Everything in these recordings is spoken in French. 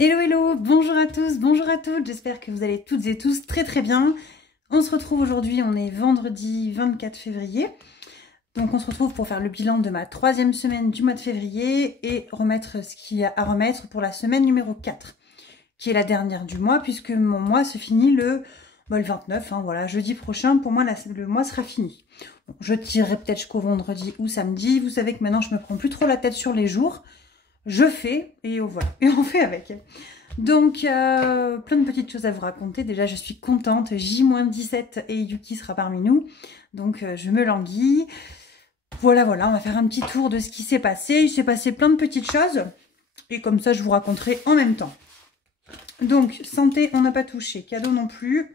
Hello hello, bonjour à tous, bonjour à toutes, j'espère que vous allez toutes et tous très bien. On se retrouve aujourd'hui, on est vendredi 24 février. Donc on se retrouve pour faire le bilan de ma troisième semaine du mois de février et remettre ce qu'il y a à remettre pour la semaine numéro 4, qui est la dernière du mois, puisque mon mois se finit le 29, hein, voilà, jeudi prochain, pour moi le mois sera fini. Bon, je tirerai peut-être jusqu'au vendredi ou samedi, vous savez que maintenant je me prends plus trop la tête sur les jours. Je fais et voilà, et on fait avec. Donc, plein de petites choses à vous raconter. Déjà, je suis contente. J-17 et Yuki sera parmi nous. Donc, je me languis. Voilà, on va faire un petit tour de ce qui s'est passé. Il s'est passé plein de petites choses. Et comme ça, je vous raconterai en même temps. Donc, santé, on n'a pas touché. Cadeau non plus.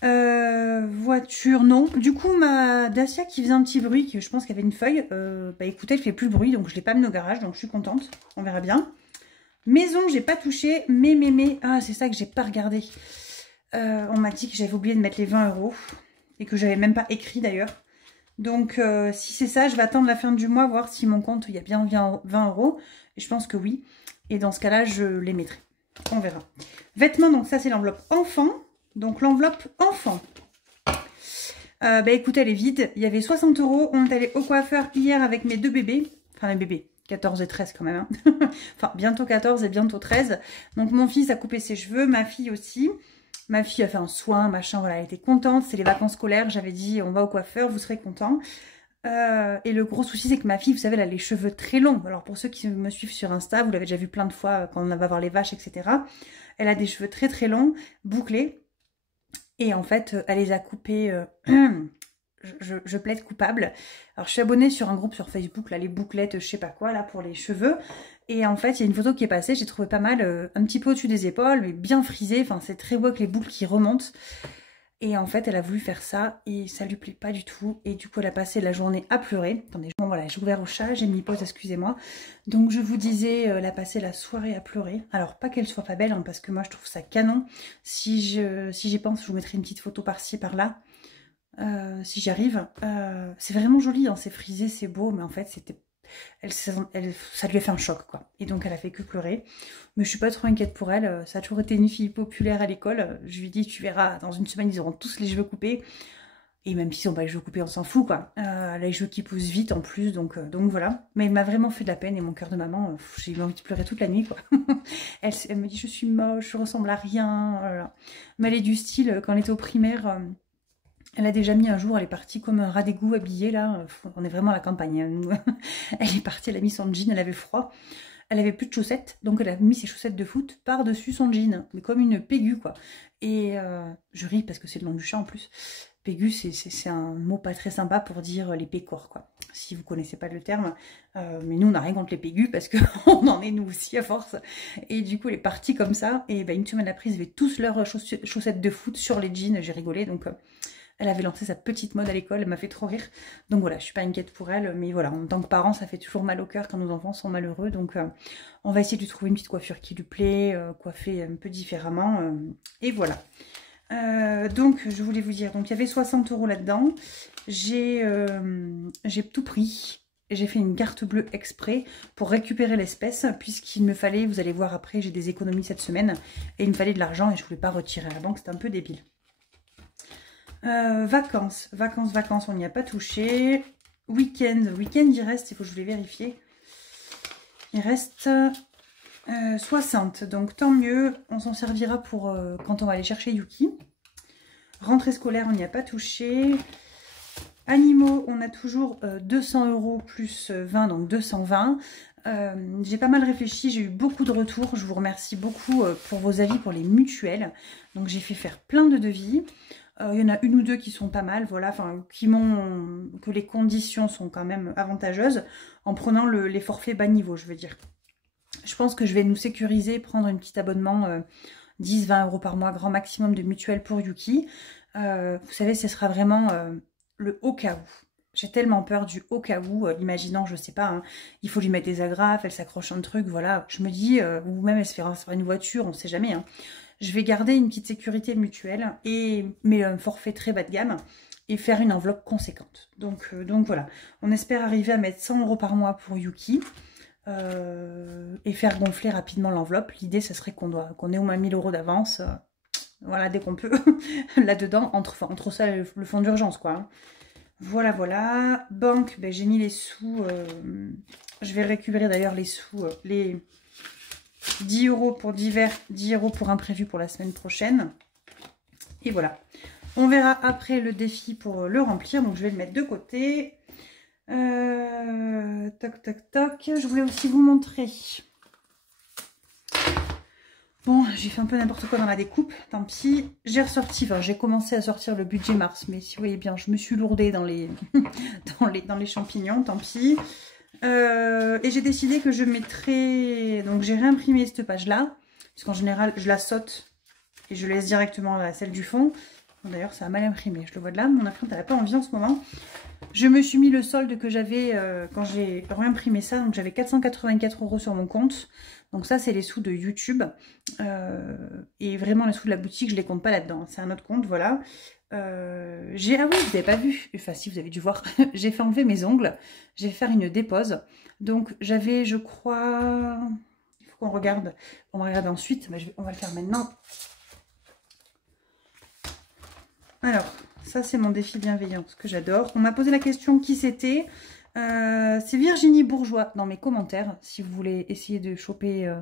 Voiture, non. Du coup, ma Dacia qui faisait un petit bruit, que je pense qu'il y avait une feuille, bah écoutez, elle fait plus de bruit, donc je ne l'ai pas amenée au garage, donc je suis contente. On verra bien. Maison, j'ai pas touché, mais, ah, c'est ça que j'ai pas regardé. On m'a dit que j'avais oublié de mettre les 20 € et que j'avais même pas écrit d'ailleurs. Donc, si c'est ça, je vais attendre la fin du mois, voir si mon compte, il y a bien 20 €. Et je pense que oui. Et dans ce cas-là, je les mettrai. On verra. Vêtements, donc ça, c'est l'enveloppe enfant. Donc, l'enveloppe enfant. Bah écoutez, elle est vide. Il y avait 60 €. On est allé au coiffeur hier avec mes deux bébés. Enfin, mes bébés. 14 et 13 quand même. Hein. Enfin, bientôt 14 et bientôt 13. Donc, mon fils a coupé ses cheveux. Ma fille aussi. Ma fille a fait un soin, machin. Voilà, elle était contente. C'est les vacances scolaires. J'avais dit, on va au coiffeur, vous serez contents. Et le gros souci, c'est que ma fille, vous savez, elle a les cheveux très longs. Alors, pour ceux qui me suivent sur Insta, vous l'avez déjà vu plein de fois quand on va voir les vaches, etc. Elle a des cheveux très longs, bouclés. Et en fait, elle les a coupés, je plaide coupable. Alors, je suis abonnée sur un groupe sur Facebook, là, les bouclettes, je sais pas quoi, là, pour les cheveux. Et en fait, il y a une photo qui est passée, j'ai trouvé pas mal, un petit peu au-dessus des épaules, mais bien frisé. Enfin, c'est très beau avec les boucles qui remontent. Et en fait, elle a voulu faire ça et ça lui plaît pas du tout. Et du coup, elle a passé la journée à pleurer. Attendez, bon, voilà, j'ai ouvert au chat, j'ai mis pause, excusez-moi. Donc, je vous disais, elle a passé la soirée à pleurer. Alors, pas qu'elle soit pas belle, hein, parce que moi, je trouve ça canon. Si j'y pense, je vous mettrai une petite photo par-ci, par-là. Si j'y arrive. C'est vraiment joli, hein, c'est frisé, c'est beau, mais en fait, c'était... ça lui a fait un choc, quoi. Et donc, elle a fait que pleurer. Mais je suis pas trop inquiète pour elle. Ça a toujours été une fille populaire à l'école. Je lui dis, tu verras, dans une semaine, ils auront tous les cheveux coupés. Et même s'ils n'ont pas les cheveux coupés, on s'en fout, quoi. Elle a les cheveux qui poussent vite, en plus. Donc voilà. Mais elle m'a vraiment fait de la peine. Et mon cœur de maman, j'ai eu envie de pleurer toute la nuit, quoi. Elle me dit, je suis moche, je ressemble à rien. Voilà. Mais elle est du style, quand elle était au primaire... Elle a déjà mis un jour, elle est partie comme un rat d'égout habillée, là. On est vraiment à la campagne. Hein. Elle est partie, elle a mis son jean, elle avait froid. Elle avait plus de chaussettes, donc elle a mis ses chaussettes de foot par-dessus son jean. Mais comme une pégu, quoi. Et je ris parce que c'est le nom du chat en plus. Pégu, c'est un mot pas très sympa pour dire les pécores, quoi. Si vous connaissez pas le terme. Mais nous, on n'a rien contre les pégus parce qu'on en est nous aussi à force. Et du coup, elle est partie comme ça. Et ben, une semaine après, ils avaient tous leurs chaussettes de foot sur les jeans. J'ai rigolé, donc... Elle avait lancé sa petite mode à l'école, elle m'a fait trop rire. Donc voilà, je suis pas inquiète pour elle, mais voilà, en tant que parent, ça fait toujours mal au cœur quand nos enfants sont malheureux. Donc on va essayer de lui trouver une petite coiffure qui lui plaît, coiffer un peu différemment. Et voilà. Donc je voulais vous dire, donc il y avait 60 € là-dedans. J'ai tout pris. J'ai fait une carte bleue exprès pour récupérer l'espèce, puisqu'il me fallait, vous allez voir après, j'ai des économies cette semaine, et il me fallait de l'argent et je ne voulais pas retirer à la banque, c'était un peu débile. Vacances, on n'y a pas touché. Week-end, il reste, il faut que je les vérifie. Il reste 60, donc tant mieux. On s'en servira pour quand on va aller chercher Yuki. Rentrée scolaire, on n'y a pas touché. Animaux, on a toujours 200 € plus 20, donc 220. J'ai pas mal réfléchi, j'ai eu beaucoup de retours. Je vous remercie beaucoup pour vos avis pour les mutuelles. Donc j'ai fait faire plein de devis. Il y en a une ou deux qui sont pas mal, voilà, enfin, que les conditions sont quand même avantageuses en prenant les forfaits bas niveau, je veux dire. Je pense que je vais nous sécuriser, prendre un petit abonnement 10-20 € par mois, grand maximum de mutuelle pour Yuki. Vous savez, ce sera vraiment le au cas où. J'ai tellement peur du au cas où, imaginant, je sais pas, hein, il faut lui mettre des agrafes, elle s'accroche un truc, voilà. Je me dis, ou même elle se fera une voiture, on sait jamais, hein. Je vais garder une petite sécurité mutuelle, mais un forfait très bas de gamme, et faire une enveloppe conséquente. Donc voilà, on espère arriver à mettre 100 € par mois pour Yuki. et faire gonfler rapidement l'enveloppe. L'idée, ça serait qu'on ait au moins 1000 € d'avance. Voilà, dès qu'on peut, là-dedans, entre ça et le fonds d'urgence, quoi. Hein. Voilà, voilà. Banque, ben, j'ai mis les sous. Je vais récupérer d'ailleurs les sous, les 10 € pour divers, 10 € pour imprévu pour la semaine prochaine. Et voilà. On verra après le défi pour le remplir. Donc, je vais le mettre de côté. Toc, toc, toc. Je voulais aussi vous montrer... Bon, j'ai fait un peu n'importe quoi dans la découpe, tant pis. J'ai ressorti, enfin j'ai commencé à sortir le budget mars, mais si vous voyez bien, je me suis lourdée dans les, dans les champignons, tant pis. Et j'ai décidé que je mettrais... Donc j'ai réimprimé cette page-là, parce qu'en général, je la saute et je laisse directement celle du fond. Bon, d'ailleurs, ça a mal imprimé, je le vois de là, mon imprimante, elle n'a pas envie en ce moment. Je me suis mis le solde que j'avais quand j'ai réimprimé ça, donc j'avais 484 € sur mon compte. Donc ça, c'est les sous de YouTube. Et vraiment, les sous de la boutique, je les compte pas là-dedans. C'est un autre compte, voilà. Ah oui, vous n'avez pas vu. Enfin, si, vous avez dû voir. J'ai fait enlever mes ongles. J'ai fait faire une dépose. Donc, j'avais, je crois... Il faut qu'on regarde. On va regarder ensuite. Mais on va le faire maintenant. Alors, ça, c'est mon défi bienveillance que j'adore. On m'a posé la question qui c'était. C'est Virginie Bourgeois dans mes commentaires, si vous voulez essayer de choper,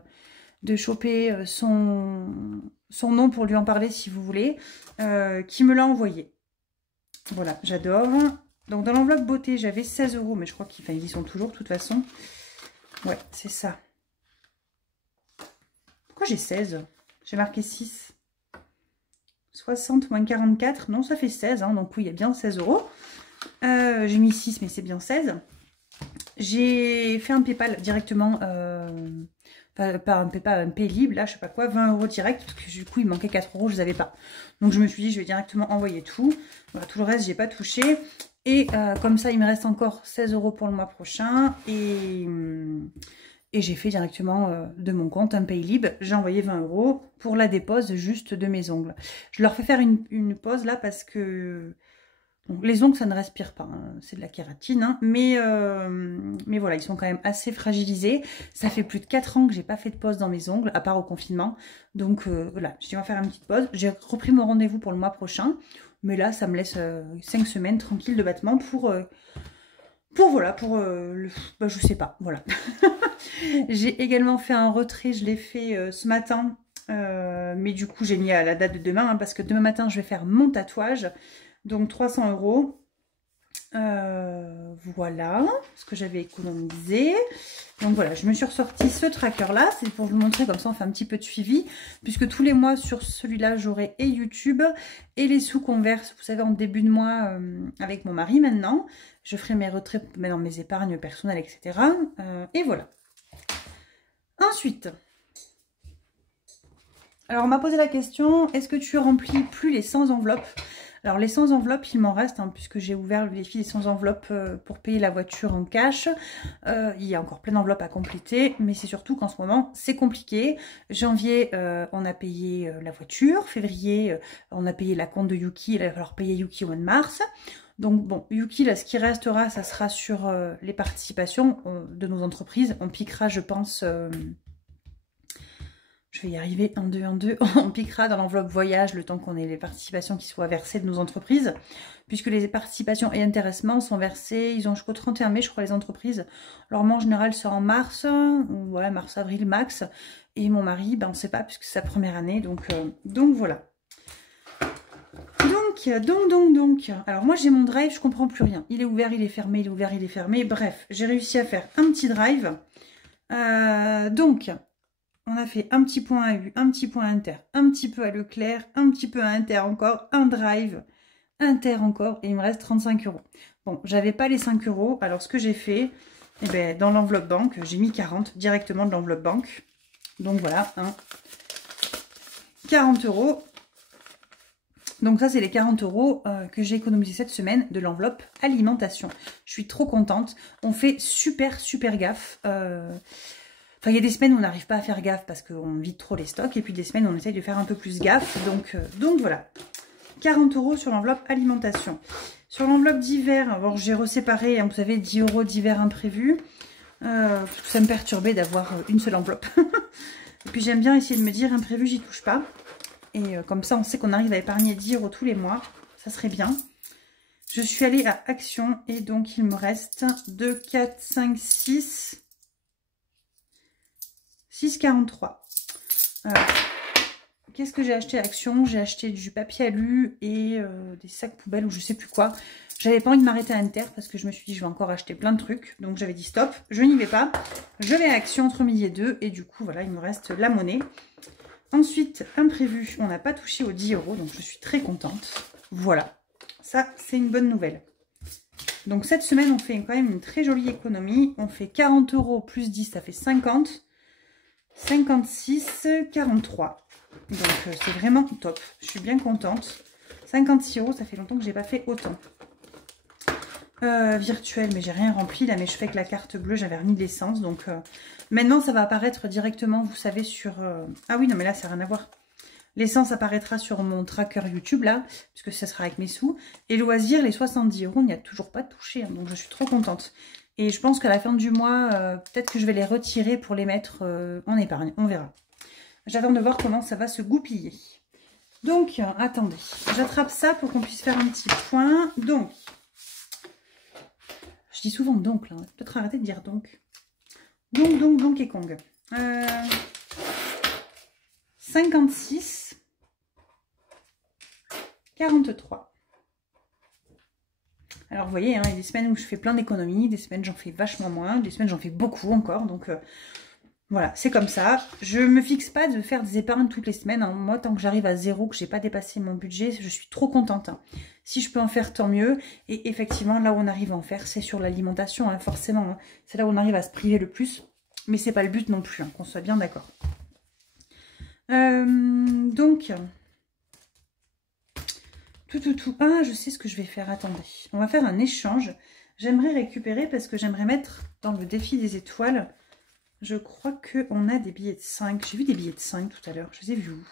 son nom pour lui en parler, si vous voulez, qui me l'a envoyé. Voilà, j'adore. Donc dans l'enveloppe beauté, j'avais 16 €, mais je crois qu'ils y sont toujours, de toute façon. Ouais, c'est ça. Pourquoi j'ai 16? J'ai marqué 6. 60 moins 44, non, ça fait 16, hein, donc oui, il y a bien 16 €. J'ai mis 6, mais c'est bien 16. J'ai fait un PayPal directement, pas un PayPal, un Paylib, là, je sais pas quoi, 20 € direct, parce que du coup, il manquait 4 €, je les avais pas. Donc, je me suis dit, je vais directement envoyer tout. Voilà, tout le reste, j'ai pas touché. Et comme ça, il me reste encore 16 € pour le mois prochain. Et j'ai fait directement de mon compte un Paylib. J'ai envoyé 20 € pour la dépose juste de mes ongles. Je leur fais faire une pause là parce que... Donc, les ongles, ça ne respire pas, hein. C'est de la kératine, hein. Mais voilà, ils sont quand même assez fragilisés. Ça fait plus de 4 ans que j'ai pas fait de pause dans mes ongles, à part au confinement. Donc voilà, je vais faire une petite pause. J'ai repris mon rendez-vous pour le mois prochain. Mais là, ça me laisse 5 semaines tranquilles de battement pour je sais pas, voilà. J'ai également fait un retrait, je l'ai fait ce matin. Mais du coup, j'ai mis à la date de demain, hein, parce que demain matin, je vais faire mon tatouage. Donc 300 €. Voilà ce que j'avais économisé. Donc voilà, je me suis ressorti ce tracker là, c'est pour vous montrer, comme ça on fait un petit peu de suivi, puisque tous les mois sur celui-là j'aurai et YouTube et les sous qu'on verse, vous savez, en début de mois avec mon mari maintenant. Je ferai mes retraits dans mes épargnes personnelles, etc. Et voilà. Ensuite, alors on m'a posé la question, est-ce que tu remplis plus les 100 enveloppes? Alors les 100 enveloppes, il m'en reste, hein, puisque j'ai ouvert le défi des 100 enveloppes pour payer la voiture en cash. Il y a encore plein d'enveloppes à compléter, mais c'est surtout qu'en ce moment, c'est compliqué. Janvier, on a payé la voiture. Février, on a payé la compte de Yuki. Il va falloir payer Yuki au mois de mars. Donc bon, Yuki, là, ce qui restera, ça sera sur les participations de nos entreprises. On piquera, je pense... Je vais y arriver, 1, 2, 1, 2. On piquera dans l'enveloppe voyage le temps qu'on ait les participations qui soient versées de nos entreprises. Puisque les participations et intéressements sont versés, ils ont jusqu'au 31 mai, je crois, les entreprises. Alors moi, en général, c'est en mars, ouais, mars-avril max. Et mon mari, ben, on ne sait pas, puisque c'est sa première année. Donc voilà. Donc. Alors moi, j'ai mon drive, je comprends plus rien. Il est ouvert, il est fermé, il est ouvert, il est fermé. Bref, j'ai réussi à faire un petit drive. Donc... On a fait un petit point à U, un petit point inter, un petit peu à Leclerc, un petit peu à inter encore, un drive, inter encore, et il me reste 35 €. Bon, j'avais pas les 5 €, alors ce que j'ai fait, eh ben, dans l'enveloppe banque, j'ai mis 40 directement de l'enveloppe banque. Donc voilà, hein, 40 €. Donc ça, c'est les 40 € que j'ai économisé cette semaine de l'enveloppe alimentation. Je suis trop contente. On fait super gaffe. Enfin, il y a des semaines où on n'arrive pas à faire gaffe parce qu'on vide trop les stocks. Et puis des semaines où on essaye de faire un peu plus gaffe. Donc voilà. 40 € sur l'enveloppe alimentation. Sur l'enveloppe d'hiver, bon, j'ai reséparé, hein, vous savez, 10 € d'hiver imprévu. Ça me perturbait d'avoir une seule enveloppe. Et puis j'aime bien essayer de me dire imprévu, j'y touche pas. Et comme ça, on sait qu'on arrive à épargner 10 € tous les mois. Ça serait bien. Je suis allée à Action et donc il me reste 2, 4, 5, 6, 6,43. Qu'est-ce que j'ai acheté à Action? J'ai acheté du papier alu et des sacs poubelles ou je sais plus quoi. J'avais pas envie de m'arrêter à Inter parce que je me suis dit je vais encore acheter plein de trucs. Donc j'avais dit stop, je n'y vais pas. Je vais à Action entre midi et 2 et du coup voilà, il me reste la monnaie. Ensuite, imprévu, on n'a pas touché aux 10 €, donc je suis très contente. Voilà, ça c'est une bonne nouvelle. Donc cette semaine, on fait quand même une très jolie économie. On fait 40 € plus 10, ça fait 50. 56, 43. Donc c'est vraiment top. Je suis bien contente. 56 €, ça fait longtemps que j'ai pas fait autant. Virtuel, mais j'ai rien rempli là, mais je fais avec la carte bleue, j'avais remis de l'essence. Donc maintenant, ça va apparaître directement, vous savez, sur... Ah oui, non, mais là, ça n'a rien à voir. L'essence apparaîtra sur mon tracker YouTube, là, puisque ça sera avec mes sous. Et loisirs, les 70 €, il n'y a toujours pas touché, hein, donc je suis trop contente. Et je pense qu'à la fin du mois, peut-être que je vais les retirer pour les mettre en épargne. On verra. J'attends de voir comment ça va se goupiller. Donc, attendez. J'attrape ça pour qu'on puisse faire un petit point. Donc, je dis souvent donc, là. Peut-être arrêter de dire donc. Donc et Kong. 56, 43. Alors, vous voyez, hein, il y a des semaines où je fais plein d'économies, des semaines j'en fais vachement moins, des semaines j'en fais beaucoup encore. Donc, voilà, c'est comme ça. Je me fixe pas de faire des épargnes toutes les semaines. Hein. Moi, tant que j'arrive à zéro, que j'ai pas dépassé mon budget, je suis trop contente. Hein. Si je peux en faire, tant mieux. Et effectivement, là où on arrive à en faire, c'est sur l'alimentation, hein, forcément. Hein. C'est là où on arrive à se priver le plus. Mais c'est pas le but non plus, hein, qu'on soit bien d'accord. Donc... Ah, je sais ce que je vais faire. Attendez. On va faire un échange. J'aimerais récupérer parce que j'aimerais mettre dans le défi des étoiles. Je crois qu'on a des billets de 5. J'ai vu des billets de 5 tout à l'heure. Je les ai vus où?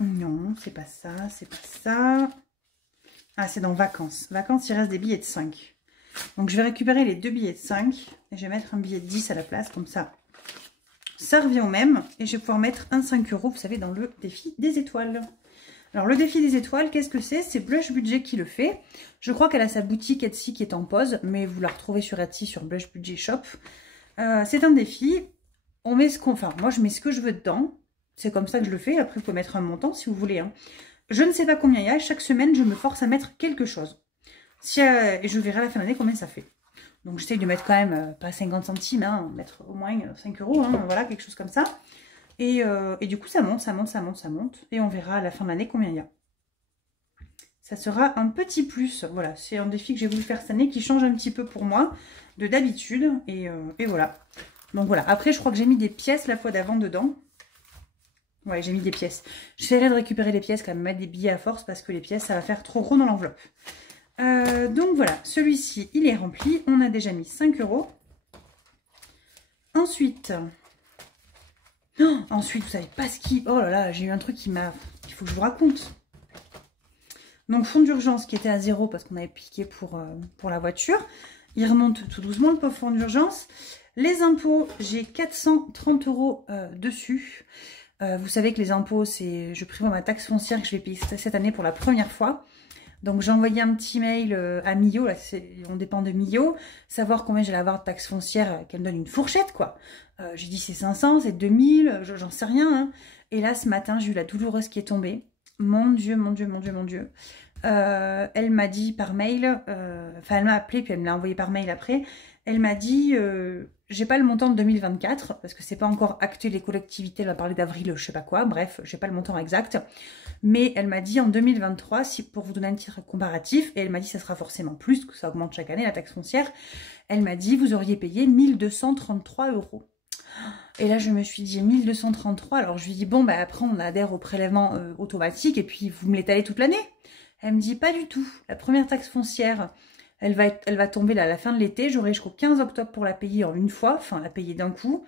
Non, c'est pas ça. C'est pas ça. Ah, c'est dans vacances. Vacances, il reste des billets de 5. Donc, je vais récupérer les 2 billets de 5. Et je vais mettre un billet de 10 à la place. Comme ça, ça revient au même. Et je vais pouvoir mettre un 5 €, vous savez, dans le défi des étoiles. Alors, le défi des étoiles, qu'est-ce que c'est? C'est Blush Budget qui le fait. Je crois qu'elle a sa boutique Etsy qui est en pause, mais vous la retrouvez sur Etsy, sur Blush Budget Shop. C'est un défi. On met ce qu'on... Enfin, moi, je mets ce que je veux dedans. C'est comme ça que je le fais. Après, vous pouvez mettre un montant si vous voulez. Hein. Je ne sais pas combien il y a. Chaque semaine, je me force à mettre quelque chose. Et je verrai à la fin de l'année combien ça fait. Donc, j'essaye de mettre quand même, pas 50 centimes, hein, mettre au moins 5 €. Hein, voilà, quelque chose comme ça. Et du coup, ça monte, ça monte, ça monte, ça monte. Et on verra à la fin de l'année combien il y a. Ça sera un petit plus. Voilà, c'est un défi que j'ai voulu faire cette année qui change un petit peu pour moi de d'habitude. Et voilà. Donc voilà. Après, je crois que j'ai mis des pièces la fois d'avant dedans. Ouais, j'ai mis des pièces. J'essaierai de récupérer les pièces quand même, mettre des billets à force parce que les pièces, ça va faire trop gros dans l'enveloppe. Donc voilà, celui-ci, il est rempli. On a déjà mis 5 €. Ensuite... Oh, ensuite, vous savez pas ce qui... Oh là là, j'ai eu un truc qui m'a... Il faut que je vous raconte. Donc, fonds d'urgence qui était à 0 parce qu'on avait piqué pour la voiture. Il remonte tout doucement, le pauvre fonds d'urgence. Les impôts, j'ai 430 € dessus. Vous savez que les impôts, c'est... Je prévois ma taxe foncière que je vais payer cette année pour la première fois. Donc, j'ai envoyé un petit mail à Mio, là, on dépend de Mio, savoir combien j'allais avoir de taxe foncière, qu'elle me donne une fourchette, quoi. J'ai dit c'est 500, c'est 2000, j'en sais rien. Hein. Et là, ce matin, j'ai eu la douloureuse qui est tombée. Mon Dieu, mon Dieu, mon Dieu, mon Dieu. Elle m'a dit par mail, elle m'a appelé, puis elle me l'a envoyé par mail après. Elle m'a dit, j'ai pas le montant de 2024, parce que c'est pas encore acté les collectivités, elle va parler d'avril, je sais pas quoi, bref, j'ai pas le montant exact. Mais elle m'a dit en 2023, pour vous donner un titre comparatif, et elle m'a dit ça sera forcément plus, que ça augmente chaque année, la taxe foncière, elle m'a dit vous auriez payé 1233 €. Et là, je me suis dit 1233, alors je lui dis bon, bah après on adhère au prélèvement automatique, et puis vous me l'étalez toute l'année. Elle me dit pas du tout, la première taxe foncière, elle va tomber là, à la fin de l'été, j'aurai jusqu'au 15 octobre pour la payer en une fois, enfin la payer d'un coup,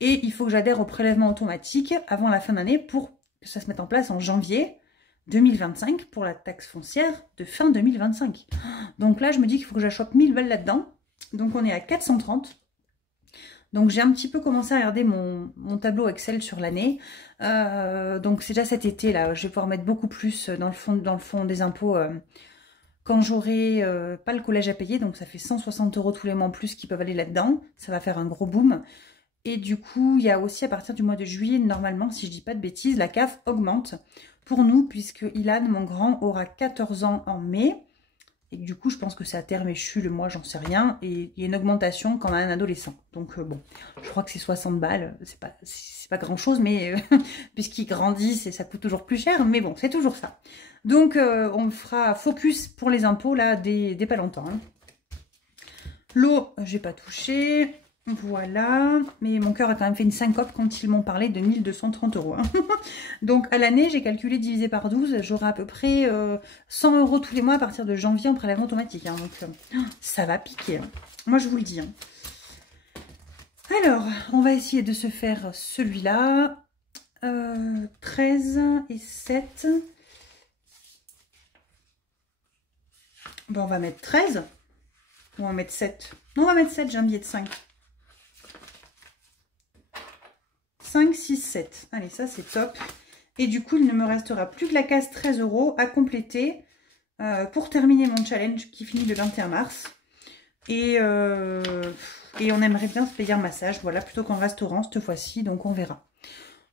et il faut que j'adhère au prélèvement automatique avant la fin d'année pour que ça se mette en place en janvier. 2025 pour la taxe foncière de fin 2025. Donc là, je me dis qu'il faut que j'achoppe 1000 balles là-dedans. Donc on est à 430. Donc j'ai un petit peu commencé à regarder mon tableau Excel sur l'année. Donc c'est déjà cet été, là, je vais pouvoir mettre beaucoup plus dans le fond des impôts quand j'aurai pas le collège à payer. Donc ça fait 160 € tous les mois en plus qui peuvent aller là-dedans. Ça va faire un gros boom. Et du coup, il y a aussi à partir du mois de juillet, normalement, si je dis pas de bêtises, la CAF augmente pour nous, puisque Ilan, mon grand, aura 14 ans en mai. Et du coup, je pense que c'est à terme échu, le mois, j'en sais rien. Et il y a une augmentation quand on a un adolescent. Donc bon, je crois que c'est 60 balles. C'est pas grand chose, mais puisqu'ils grandissent et ça coûte toujours plus cher. Mais bon, c'est toujours ça. Donc on fera focus pour les impôts là dès pas longtemps. Hein. L'eau, j'ai pas touché. Voilà, mais mon cœur a quand même fait une syncope quand ils m'ont parlé de 1230 €. Hein. Donc à l'année, j'ai calculé divisé par 12, j'aurai à peu près 100 € tous les mois à partir de janvier en prélèvement automatique. Hein. Donc ça va piquer, hein. Moi je vous le dis. Hein. Alors, on va essayer de se faire celui-là. 13 et 7. Bon, on va mettre 13. Ou on va mettre 7. Non, on va mettre 7, j'ai un billet de 5. 5, 6, 7. Allez, ça c'est top. Et du coup, il ne me restera plus que la case 13 € à compléter pour terminer mon challenge qui finit le 21 mars. Et on aimerait bien se payer un massage, voilà, plutôt qu'en restaurant cette fois-ci, donc on verra.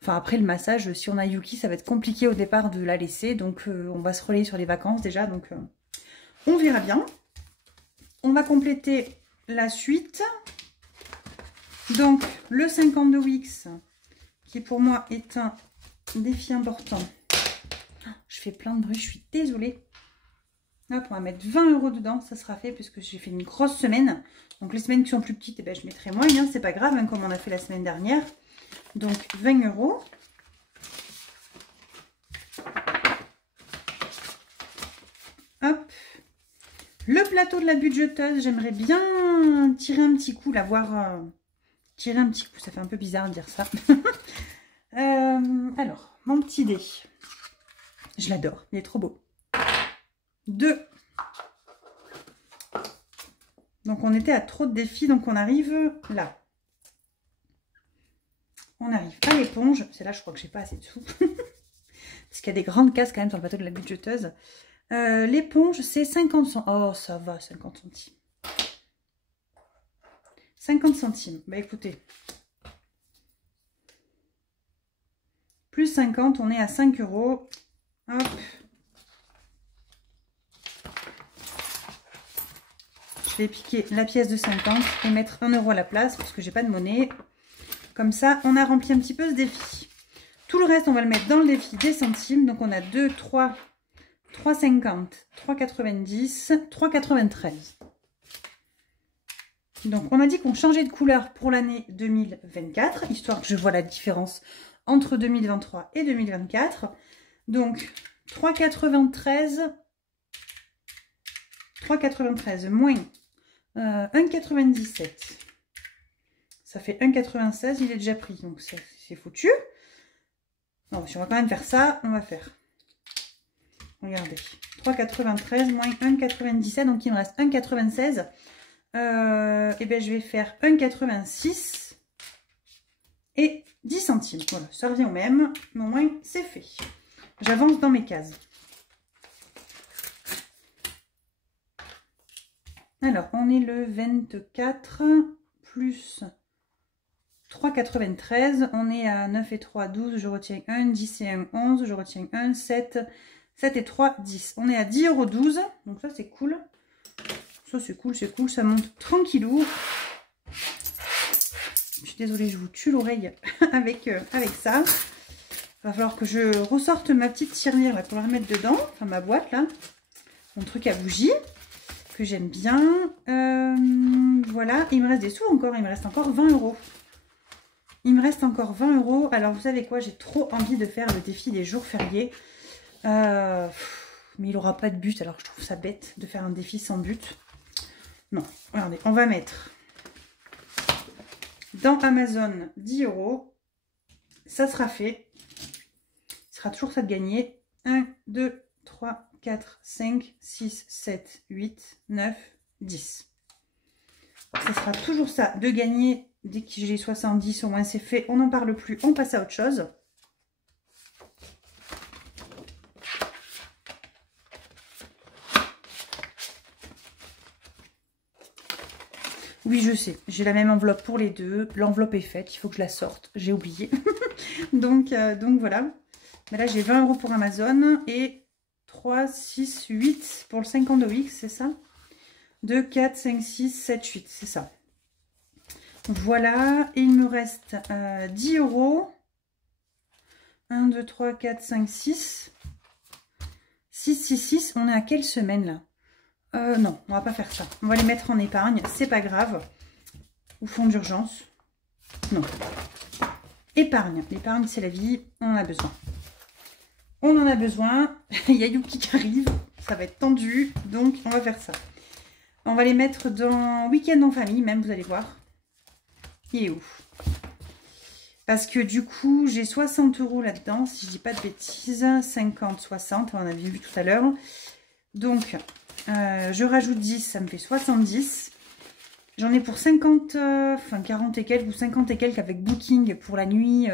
Enfin, après le massage, si on a Yuki, ça va être compliqué au départ de la laisser, donc on va se relayer sur les vacances déjà, donc on verra bien. On va compléter la suite. Donc, le 52 Wix, qui pour moi est un défi important. Je fais plein de bruit, je suis désolée. Hop, on va mettre 20 € dedans, ça sera fait puisque j'ai fait une grosse semaine. Donc les semaines qui sont plus petites, eh ben, je mettrai moins, hein, c'est pas grave, hein, comme on a fait la semaine dernière. Donc 20 €. Hop. Le plateau de la budgeteuse, j'aimerais bien tirer un petit coup, la voir tirer un petit coup, ça fait un peu bizarre de dire ça. Alors, mon petit dé. Je l'adore, il est trop beau. 2. Donc on était à trop de défis, donc on arrive là. On arrive à l'éponge. C'est là, je crois que j'ai pas assez de sous. Parce qu'il y a des grandes cases quand même sur le plateau de la budgeteuse. L'éponge, c'est 50 centimes. Oh, ça va, 50 centimes. 50 centimes. Bah écoutez. Plus 50, on est à 5 €. Hop. Je vais piquer la pièce de 50 et mettre 1 € à la place parce que j'ai pas de monnaie. Comme ça, on a rempli un petit peu ce défi. Tout le reste, on va le mettre dans le défi des centimes. Donc, on a 2, 3, 3,50, 3,90, 3,93. Donc, on a dit qu'on changeait de couleur pour l'année 2024, histoire que je vois la différence entre 2023 et 2024. Donc, 3,93 moins 1,97. Ça fait 1,96, il est déjà pris, donc c'est foutu. Non, si on va quand même faire ça, on va faire. Regardez, 3,93 moins 1,97, donc il me reste 1,96. Et bien je vais faire 1,86 et 10 centimes. Voilà, ça revient au même, mais au moins c'est fait. J'avance dans mes cases. Alors, on est le 24 plus 3,93. On est à 9 et 3, 12. Je retiens 1, 10 et 1, 11. Je retiens 1, 7. 7 et 3, 10. On est à 10,12 €. Donc ça, c'est cool. Ça, c'est cool, c'est cool. Ça monte tranquillou. Je suis désolée, je vous tue l'oreille avec ça. Il va falloir que je ressorte ma petite tirelire là, pour la remettre dedans. Enfin, ma boîte là. Mon truc à bougie. Que j'aime bien. Voilà. Il me reste des sous encore. Il me reste encore 20 €. Il me reste encore 20 €. Alors, vous savez quoi? J'ai trop envie de faire le défi des jours fériés. Mais il n'aura pas de but. Alors, je trouve ça bête de faire un défi sans but. Non. Regardez. On va mettre dans Amazon 10 €. Ça sera fait. Ce sera toujours ça de gagner. 1, 2, 3, 4, 5, 6, 7, 8, 9, 10. Ce sera toujours ça, de gagner. Dès que j'ai 70, au moins c'est fait. On n'en parle plus, on passe à autre chose. Oui, je sais, j'ai la même enveloppe pour les deux. L'enveloppe est faite, il faut que je la sorte. J'ai oublié. donc voilà. Mais là, j'ai 20 € pour Amazon et 3, 6, 8 pour le 52X, c'est ça? 2, 4, 5, 6, 7, 8, c'est ça. Voilà, et il me reste 10 €. 1, 2, 3, 4, 5, 6. 6, 6, 6. On est à quelle semaine là? Non, on va pas faire ça. On va les mettre en épargne, c'est pas grave. Ou fonds d'urgence. Non. Épargne. L'épargne, c'est la vie. On en a besoin. On en a besoin. Il y a Yuki qui arrive. Ça va être tendu. Donc, on va faire ça. On va les mettre dans week-end en famille, même, vous allez voir. Il est où? Parce que du coup, j'ai 60 € là-dedans, si je dis pas de bêtises. 50, 60, on avait vu tout à l'heure. Donc, je rajoute 10, ça me fait 70. J'en ai pour 50, enfin 40 et quelques ou 50 et quelques avec Booking pour la nuit.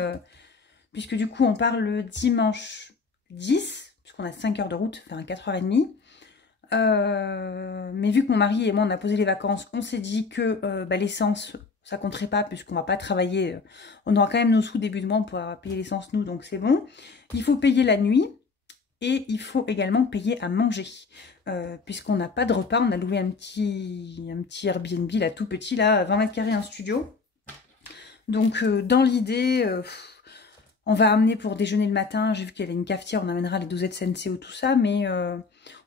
Puisque du coup, on part le dimanche 10, puisqu'on a 5 heures de route, enfin 4 h 30. Mais vu que mon mari et moi, on a posé les vacances, on s'est dit que l'essence, ça compterait pas puisqu'on va pas travailler. On aura quand même nos sous début de mois, on pourra payer l'essence nous, donc c'est bon. Il faut payer la nuit. Et il faut également payer à manger, puisqu'on n'a pas de repas. On a loué un petit Airbnb, là, tout petit, là, 20 mètres carrés, un studio. Donc, dans l'idée, on va amener pour déjeuner le matin. J'ai vu qu'il y avait une cafetière, on amènera les dosettes Senseo, tout ça. Mais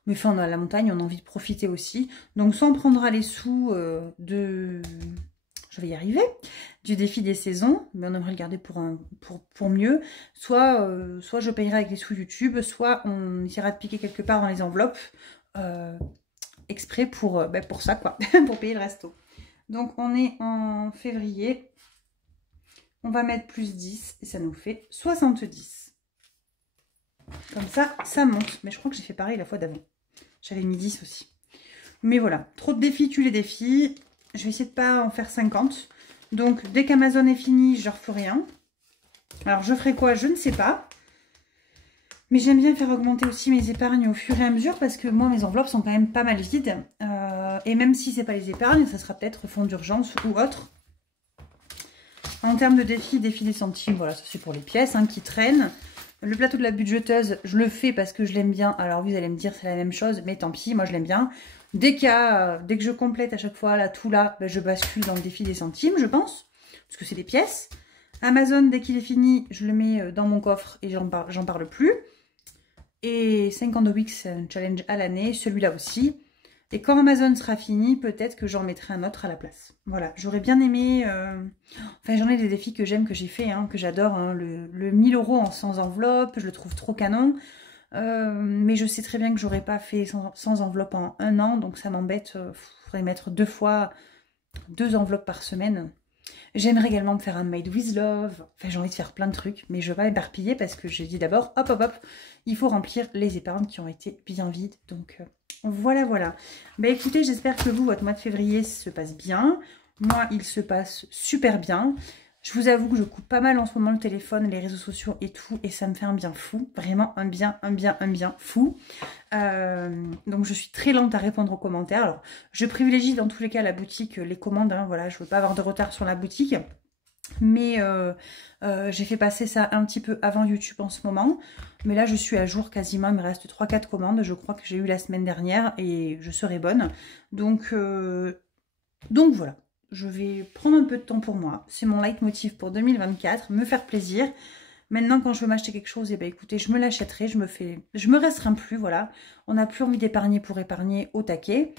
enfin, on a la montagne, on a envie de profiter aussi. Donc, soit on prendra les sous je vais y arriver, du défi des saisons, mais on aimerait le garder pour mieux. Soit je payerai avec les sous YouTube, soit on essaiera de piquer quelque part dans les enveloppes, exprès pour ça, quoi, pour payer le resto. Donc, on est en février. On va mettre plus 10 et ça nous fait 70. Comme ça, ça monte. Mais je crois que j'ai fait pareil la fois d'avant. J'avais mis 10 aussi. Mais voilà, trop de défis, tue les défis. Je vais essayer de pas en faire 50. Donc, dès qu'Amazon est fini, je ne referai rien. Alors, je ferai quoi? Je ne sais pas. Mais j'aime bien faire augmenter aussi mes épargnes au fur et à mesure parce que moi, mes enveloppes sont quand même pas mal vides. Et même si ce n'est pas les épargnes, ça sera peut-être fonds d'urgence ou autre. En termes de défi des centimes, voilà, ça c'est pour les pièces qui traînent. Le plateau de la budgeteuse, je le fais parce que je l'aime bien. Alors, vous allez me dire c'est la même chose, mais tant pis, moi je l'aime bien. Dès que je complète à chaque fois là, tout là, je bascule dans le défi des centimes, je pense. Parce que c'est des pièces. Amazon, dès qu'il est fini, je le mets dans mon coffre et j'en parle plus. Et 50 Wix, c'est un challenge à l'année, celui-là aussi. Et quand Amazon sera fini, peut-être que j'en mettrai un autre à la place. Voilà, j'aurais bien aimé... Enfin, j'en ai des défis que j'aime, que j'ai fait, que j'adore. Le 1000 € sans enveloppe, je le trouve trop canon. Mais je sais très bien que j'aurais pas fait sans enveloppe en 1 an, donc ça m'embête. Il faudrait mettre 2 enveloppes par semaine. J'aimerais également me faire un Made with Love. Enfin, j'ai envie de faire plein de trucs, mais je vais pas m'éparpiller parce que j'ai dit d'abord, hop, hop, hop, il faut remplir les épargnes qui ont été bien vides. Donc, voilà, voilà. Bah écoutez, j'espère que vous, votre mois de février se passe bien. Moi, il se passe super bien. Je vous avoue que je coupe pas mal en ce moment le téléphone, les réseaux sociaux et tout, et ça me fait un bien fou. Vraiment un bien fou. Donc je suis très lente à répondre aux commentaires. Alors, je privilégie dans tous les cas la boutique, les commandes. Voilà, je veux pas avoir de retard sur la boutique. Mais j'ai fait passer ça un petit peu avant YouTube en ce moment. Mais là, je suis à jour quasiment. Il me reste 3-4 commandes. Je crois que j'ai eu la semaine dernière et je serai bonne. Donc voilà. Je vais prendre un peu de temps pour moi. C'est mon leitmotiv pour 2024. Me faire plaisir. Maintenant, quand je veux m'acheter quelque chose, eh ben, écoutez, je me l'achèterai. Je me restreins plus, voilà. On n'a plus envie d'épargner pour épargner au taquet.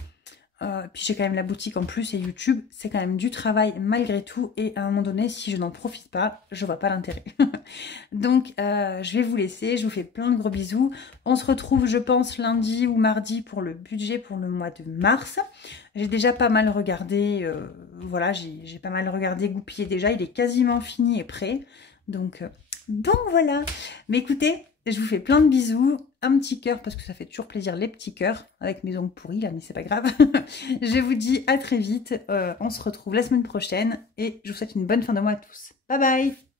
Puis j'ai quand même la boutique en plus et YouTube. C'est quand même du travail malgré tout. Et à un moment donné, si je n'en profite pas, je vois pas l'intérêt. Donc, je vais vous laisser. Je vous fais plein de gros bisous. On se retrouve, je pense, lundi ou mardi pour le budget pour le mois de mars. J'ai déjà pas mal regardé. Voilà, j'ai pas mal regardé, goupillé déjà. Il est quasiment fini et prêt. Donc voilà. Mais écoutez, Et je vous fais plein de bisous, un petit cœur parce que ça fait toujours plaisir les petits cœurs avec mes ongles pourris là, mais c'est pas grave. Je vous dis à très vite, on se retrouve la semaine prochaine et je vous souhaite une bonne fin de mois à tous. Bye bye!